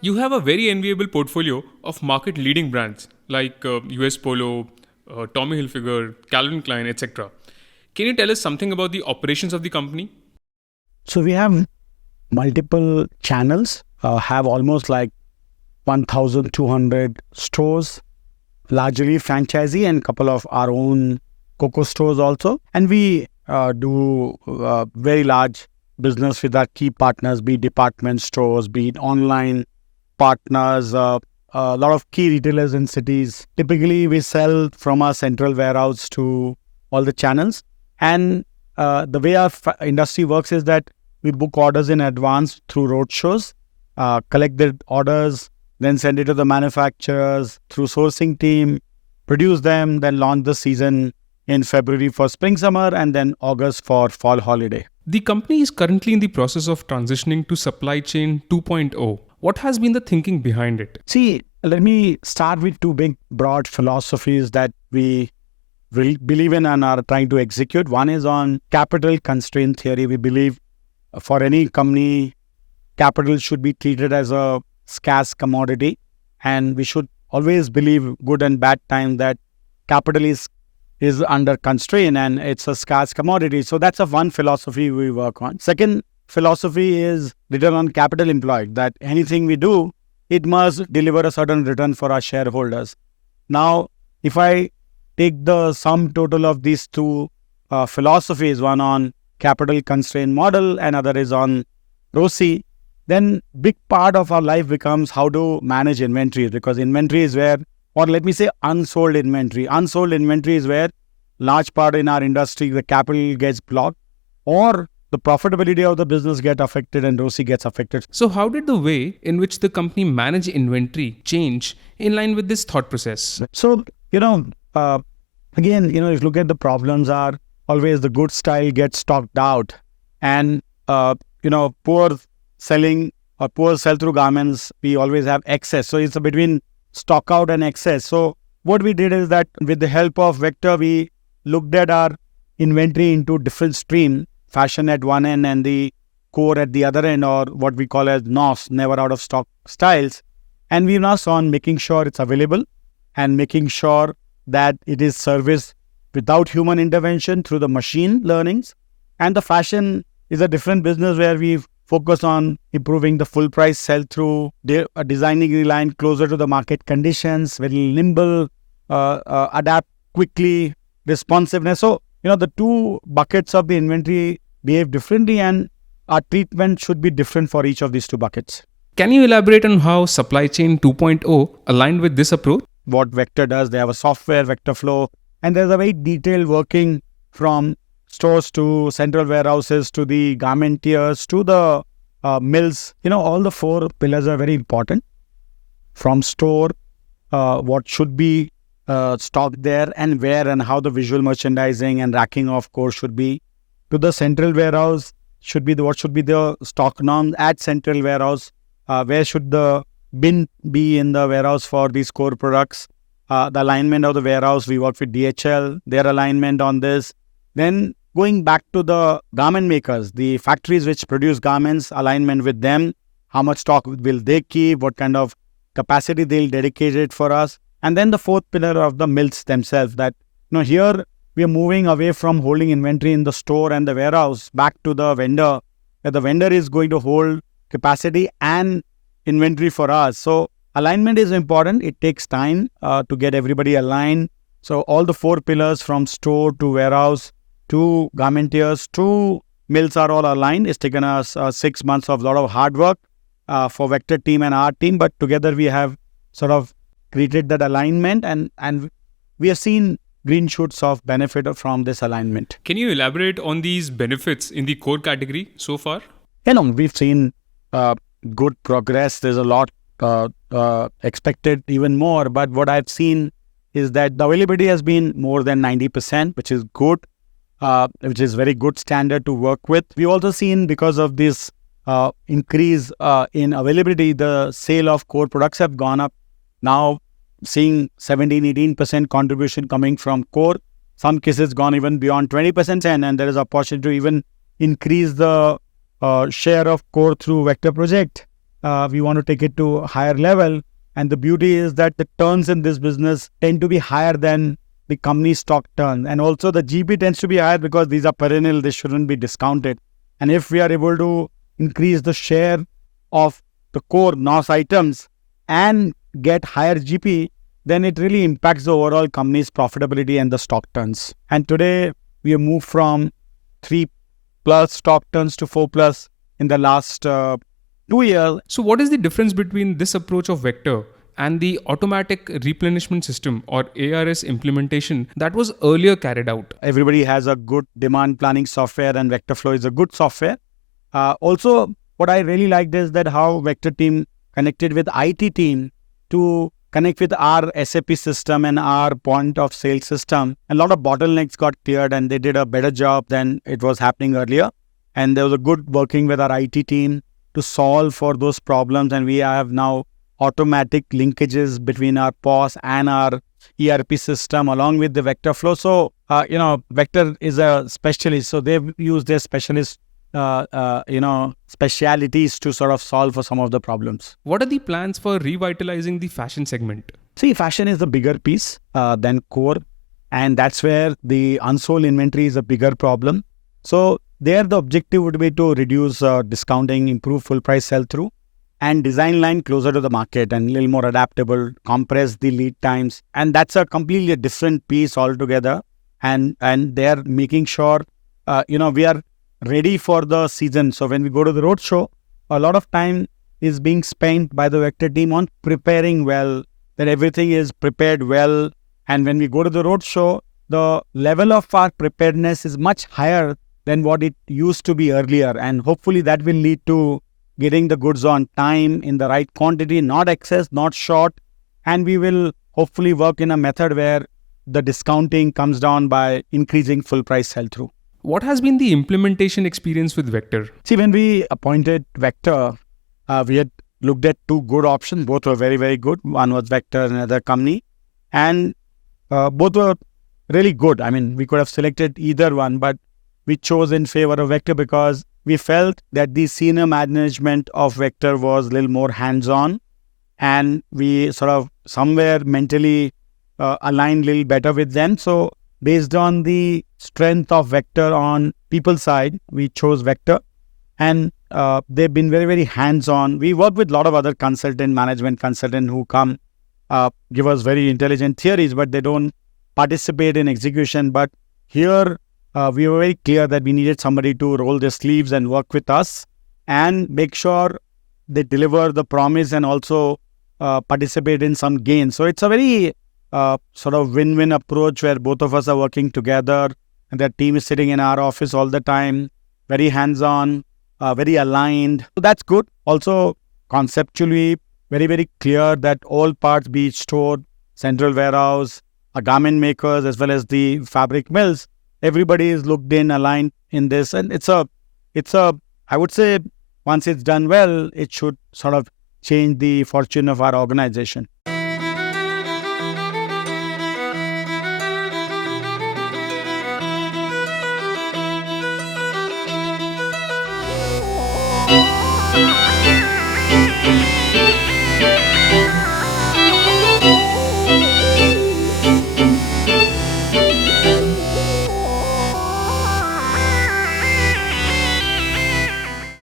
You have a very enviable portfolio of market leading brands like US Polo, Tommy Hilfiger, Calvin Klein, etc. Can you tell us something about the operations of the company? So we have multiple channels, have almost like 1,200 stores, largely franchisee and couple of our own Coco stores also. And we do very large business with our key partners, be it department stores, be it online partners, a lot of key retailers in cities. Typically, we sell from our central warehouse to all the channels. And the way our industry works is that we book orders in advance through roadshows, collect the orders, then send it to the manufacturers through sourcing team, produce them, then launch the season in February for spring summer and then August for fall holiday. The company is currently in the process of transitioning to supply chain 2.0. What has been the thinking behind it? See, let me start with two big broad philosophies that we believe in and are trying to execute. One is on capital constraint theory. We believe for any company, capital should be treated as a scarce commodity, and we should always believe good and bad time that capital is under constraint and it's a scarce commodity. So that's one philosophy we work on. Second philosophy is return on capital employed, that anything we do, it must deliver a certain return for our shareholders. Now, if I take the sum total of these two philosophies, one on capital constraint model and other is on ROCE, then big part of our life becomes how to manage inventory, because inventory is where, or let me say unsold inventory. Unsold inventory is where large part in our industry, the capital gets blocked or the profitability of the business get affected and ROCE gets affected. So, how did the way in which the company managed inventory change in line with this thought process? So, again, if you look at the problems are always the good style gets stocked out and, poor selling or poor sell-through garments, we always have excess. So it's between stock out and excess. So what we did is that with the help of Vector, we looked at our inventory into different stream, fashion at one end and the core at the other end, or what we call as NOS, never out of stock styles. And we've now on making sure it's available and making sure that it is serviced without human intervention through the machine learnings. And the fashion is a different business where we've focused on improving the full price sell-through, designing the line closer to the market conditions, very nimble, adapt quickly, responsiveness. So, the two buckets of the inventory behave differently and our treatment should be different for each of these two buckets. Can you elaborate on how supply chain 2.0 aligned with this approach? What Vector does, they have a software, Vector Flow, and there's a very detailed working from stores to central warehouses to the garment tiers to the mills. All the four pillars are very important. From store, what should be stocked there and where and how the visual merchandising and racking of course should be, to the central warehouse should be what should be the stock norms at central warehouse, where should the bin be in the warehouse for these core products, the alignment of the warehouse. We work with DHL, their alignment on this. Then going back to the garment makers, the factories which produce garments, alignment with them, how much stock will they keep, what kind of capacity they'll dedicate it for us. And then the fourth pillar of the mills themselves, that here we are moving away from holding inventory in the store and the warehouse back to the vendor, where the vendor is going to hold capacity and inventory for us. So alignment is important. It takes time to get everybody aligned. So all the four pillars from store to warehouse to garment tiers to mills are all aligned. It's taken us 6 months of a lot of hard work for Vector team and our team, but together we have sort of created that alignment and we have seen green shoots of benefit from this alignment. Can you elaborate on these benefits in the core category so far? We've seen good progress. There's a lot expected even more, but what I've seen is that the availability has been more than 90%, which is good, which is very good standard to work with. We've also seen, because of this increase in availability, the sale of core products have gone up. Now seeing 17-18% contribution coming from core, some cases gone even beyond 20%, and there is a opportunity to even increase the share of core through Vector project. we want to take it to a higher level. And the beauty is that the turns in this business tend to be higher than the company stock turn. And also the GP tends to be higher because these are perennial, they shouldn't be discounted. And if we are able to increase the share of the core NOS items and get higher GP, then it really impacts the overall company's profitability and the stock turns. And today we have moved from 3+ stock turns to 4+ in the last 2 years. So, what is the difference between this approach of Vector and the automatic replenishment system or ARS implementation that was earlier carried out? Everybody has a good demand planning software, and Vector Flow is a good software. Also, what I really liked is that how Vector team connected with IT team to connect with our SAP system and our point of sale system. A lot of bottlenecks got cleared and they did a better job than it was happening earlier. And there was a good working with our IT team to solve for those problems. And we have now automatic linkages between our POS and our ERP system along with the Vector Flow. So, Vector is a specialist. So they've used their specialist specialities to sort of solve for some of the problems. What are the plans for revitalizing the fashion segment? See, fashion is the bigger piece than core, and that's where the unsold inventory is a bigger problem. So there the objective would be to reduce discounting, improve full price sell-through, and design line closer to the market and a little more adaptable, compress the lead times. And that's a completely different piece altogether. And they're making sure, we are ready for the season. So when we go to the roadshow, a lot of time is being spent by the Vector team on preparing well, that everything is prepared well. And when we go to the roadshow, the level of our preparedness is much higher than what it used to be earlier. And hopefully that will lead to getting the goods on time in the right quantity, not excess, not short. And we will hopefully work in a method where the discounting comes down by increasing full price sell-through. What has been the implementation experience with Vector? See, when we appointed Vector, we had looked at 2 good options. Both were very, very good. One was Vector, another company. And both were really good. I mean, we could have selected either one, but we chose in favor of Vector because we felt that the senior management of Vector was a little more hands-on, and we sort of somewhere mentally aligned a little better with them. So based on the strength of Vector on people's side, we chose Vector, and they've been very, very hands-on. We work with a lot of other management consultants who come give us very intelligent theories, but they don't participate in execution. But here, we were very clear that we needed somebody to roll their sleeves and work with us and make sure they deliver the promise and also participate in some gains. So it's a very sort of win-win approach where both of us are working together and their team is sitting in our office all the time, very hands-on, very aligned. So that's good. Also, conceptually, very, very clear that all parts, be it store, central warehouse, garment makers, as well as the fabric mills, everybody is looked in, aligned in this. And it's a, I would say, once it's done well, it should sort of change the fortune of our organization.